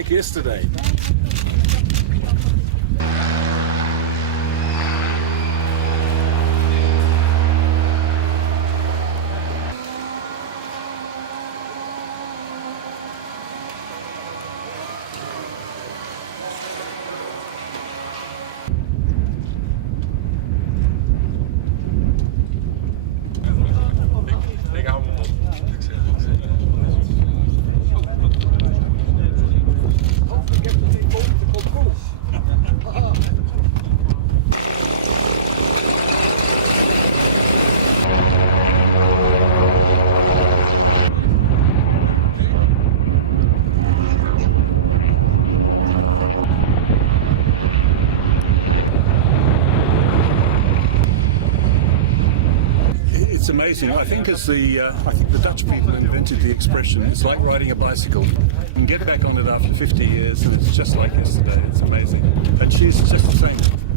like yesterday. It's amazing. I think the Dutch people invented the expression, it's like riding a bicycle. You can get back on it after 50 years and it's just like yesterday. It's amazing. And she's just the same.